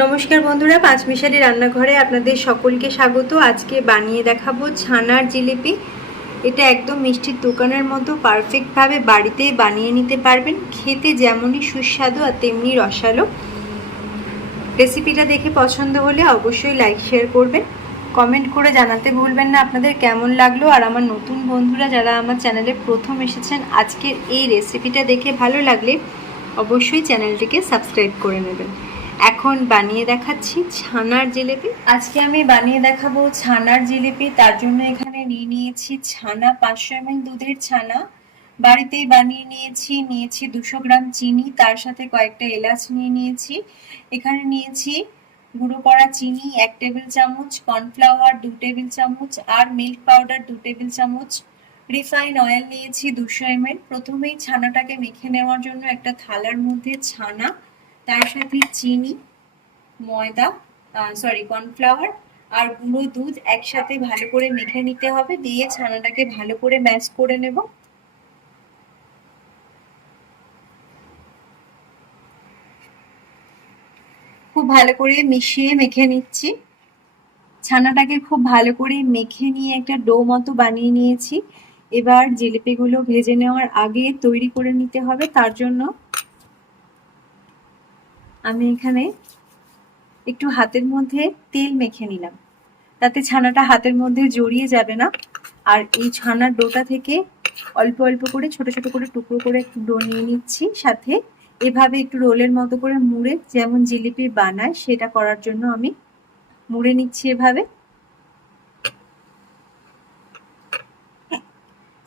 নমস্কার বন্ধুরা, পাঁচমিশালি রান্নাঘরে আপনাদের সকলকে স্বাগত। আজকে বানিয়ে দেখাবো ছানার জিলিপি। এটা একদম মিষ্টির দোকানের মতো পারফেক্টভাবে বাড়িতে বানিয়ে নিতে পারবেন। খেতে যেমনই সুস্বাদু আর তেমনি রসালো। রেসিপিটা দেখে পছন্দ হলে অবশ্যই লাইক শেয়ার করবেন। কমেন্ট করে জানাতে ভুলবেন না আপনাদের কেমন লাগল। আর আমার নতুন বন্ধুরা যারা আমার চ্যানেলে প্রথম এসেছেন, আজকের এই রেসিপিটা দেখে ভালো লাগলে অবশ্যই চ্যানেলটিকে সাবস্ক্রাইব করে নেবেন। এখন বানিয়ে দেখাচ্ছি ছানার জিলিপি। আজকে আমি বানিয়ে দেখাবো ছানার জিলিপি। তার জন্য এখানে নিয়ে নিয়েছি ছানা, পাঁচশো এমএল দুধের ছানা। বাড়িতেই বানিয়ে নিয়েছি নিয়েছি দুশো গ্রাম চিনি, তার সাথে কয়েকটা এলাচ নিয়ে নিয়েছি। এখানে নিয়েছি গুঁড়ো করা চিনি, এক টেবিল চামচ, কর্নফ্লাওয়ার দু টেবিল চামচ আর মিল্ক পাউডার দু টেবিল চামচ। রিফাইন অয়েল নিয়েছি দুশো এমএল। প্রথমেই ছানাটাকে মেখে নেওয়ার জন্য একটা থালার মধ্যে ছানা, তার সাথে চিনি ময়দা সরি কর্নফ্লাওয়ার আর গুঁড়ো দুধ একসাথে ভালো করে মেখে নিতে হবে। দিয়ে ছানাটাকে ভালো করে ম্যাশ করে নেব। খুব ভালো করে মিশিয়ে মেখে নিচ্ছি। ছানাটাকে খুব ভালো করে মেখে নিয়ে একটা ডো মতো বানিয়ে নিয়েছি। এবার জিলিপিগুলো ভেজে নেওয়ার আগে তৈরি করে নিতে হবে। তার জন্য আমি এখানে একটু হাতের মধ্যে তেল মেখে নিলাম। তাতে ছানাটা হাতের মধ্যে জড়িয়ে যাবে না। আর এই ছানার ডোটা থেকে অল্প অল্প করে, ছোট ছোট করে টুকরো করে একটু ডো নিয়ে নিচ্ছি। সাথে এভাবে একটু রোলের মতো করে মুড়ে, যেমন জিলিপি বানায়, সেটা করার জন্য আমি মুড়ে নিচ্ছি এভাবে।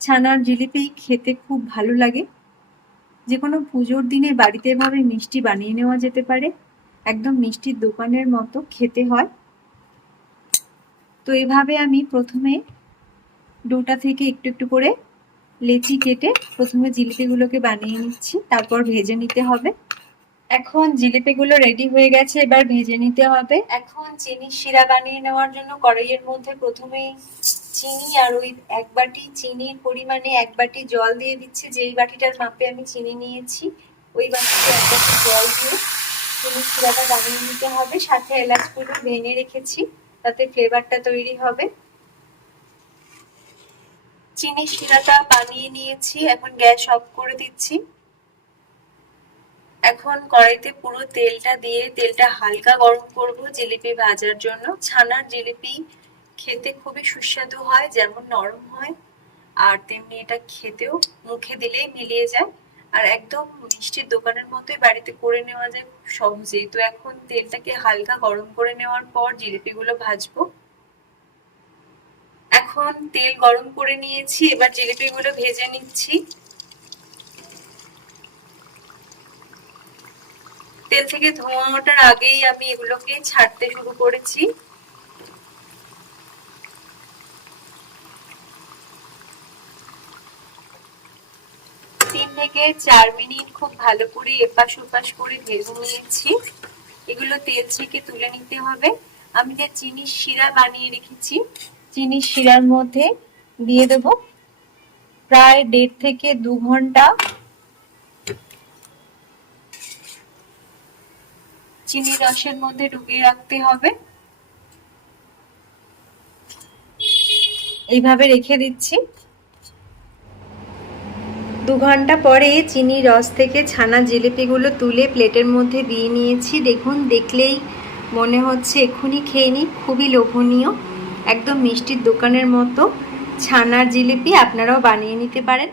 ছানার জিলিপি খেতে খুব ভালো লাগে। যে কোনো পুজোর দিনে বাড়িতে এভাবে মিষ্টি বানিয়ে নেওয়া যেতে পারে। একদম মিষ্টির দোকানের মতো খেতে হয়। তো এভাবে আমি প্রথমে ডোটা থেকে একটু একটু করে লেচি কেটে প্রথমে জিলিপিগুলোকে বানিয়ে নিচ্ছি, তারপর ভেজে নিতে হবে। এখন জিলিপিগুলো রেডি হয়ে গেছে, এবার ভেজে নিতে হবে। এখন চিনি শিরা বানিয়ে নেওয়ার জন্য কড়াইয়ের মধ্যে প্রথমেই চিনি আর ওই এক বাটি চিনির পরিমাণে এক বাটি জল দিয়ে দিচ্ছি, যেই বাটিটার মাপে আমি চিনি নিয়েছি, ওই বাটিতে এক বাটি জল দিয়ে চিনি শিরাটা বানিয়ে নিতে হবে, সাথে এলাচগুলো ভেঙে রেখেছি, তাতে ফ্লেভারটা তৈরি হবে। চিনি শিরাটা বানিয়ে নিয়েছি, এখন গ্যাস অফ করে দিচ্ছি। এখন কড়াইতে পুরো তেলটা দিয়ে, তেলটা হালকা গরম করব জিলিপি ভাজার জন্য। ছানার জিলিপি খেতে খুবই সুস্বাদু হয়, যেমন নরম হয়, আর তেমনি এটা খেতেও মুখে দিলেই মিলিয়ে যায়। আর একদম মিষ্টির দোকানের মতোই বাড়িতে করে নেওয়া যায় খুব সহজেই। তো এখন তেলটাকে হালকা গরম করে নেওয়ার পর জিলিপিগুলো ভাজবো। এখন তেল গরম করে নিয়েছি, এবার জিলিপিগুলো ভেজে নিচ্ছি। তেল থেকে ধোঁয়া ওঠার আগেই আমি এগুলোকে ছাড়তে শুরু করেছি। থেকে চার মিনিট খুব ভালো করে এপাশ ওপাশ করে ভেজে নিয়েছি। এগুলো তেল থেকে তুলে নিতে হবে। আমি যে চিনির শিরা বানিয়ে রেখেছি, চিনির শিরার মধ্যে দিয়ে দেব প্রায় দেড় থেকে দু ঘণ্টা। চিনি রসের মধ্যে ডুবিয়ে রাখতে হবে। এইভাবে রেখে দিচ্ছি। দু ঘণ্টা পরে চিনি রস থেকে ছানা জিলিপিগুলো তুলে প্লেটের মধ্যে দিয়ে নিয়েছি। দেখুন, দেখলেই মনে হচ্ছে এক্ষুনি খেয়ে নিই, খুবই লোভনীয়, একদম মিষ্টির দোকানের মতো। ছানার জিলিপি আপনারাও বানিয়ে নিতে পারেন।